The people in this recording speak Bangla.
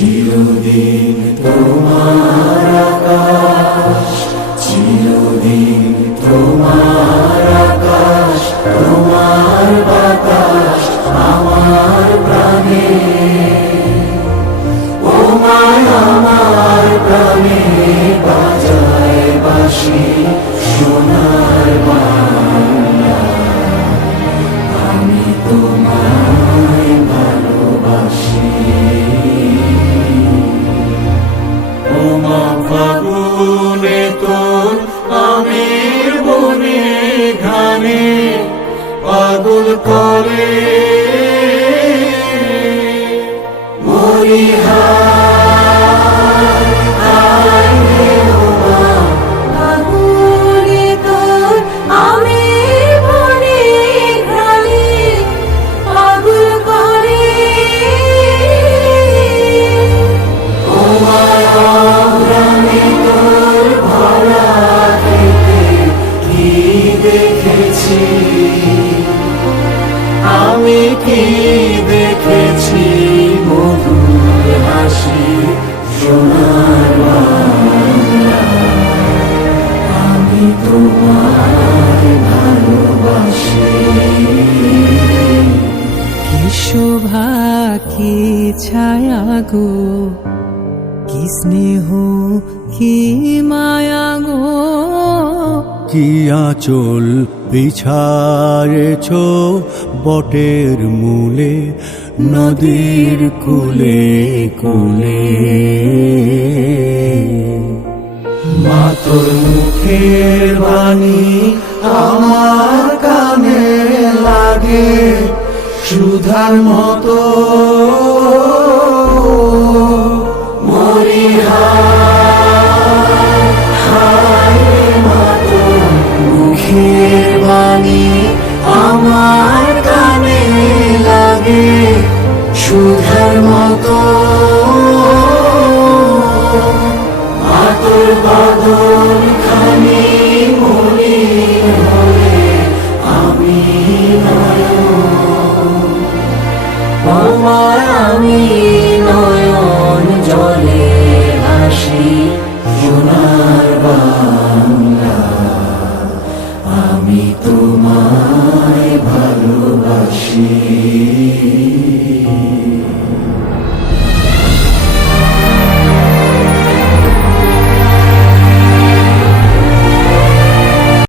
চিরদিন তোমার আকাশ, চিরদিন তোমার আকাশ, তোমার বাতাস আমার প্রাণে। ও মায় আমার প্রাণে বাজায় বাঁশি সোনার বাংলা। আমি তোমায় ভালোবাসি। ও মা ফাগুনে তোর আমের বনে ঘানে পাগল করে মরি ফাগুনে তোর আমের বনে ঘ্রাণে পাগল করে। ও মায়া প্রাণে তোর ভরা খেতে কি দেখেছি, আমি কি দেখেছি মধুর হাসি সোনার বাংলা। আমি তোমায় ভালোবাসি। কি শোভা কি ছায়া গো, কি স্নেহ কি মায়া গো, কি আঁচল বিছারেছ বটের মূলে নদীর কূলে কূলে। মা তোর মুখের বাণী আমার কানে লাগে সুধার মতো। মরি হায় মা তোর মুখের বাণী আমার কানে লাগে সুধার মতো। মা তোর বাদল খানি মলিন হলে আমি নয়ন। ও মা আমি নয়ন জলে ভাসি সোনার বাংলা। আমি তোমায় ভালোবাসি।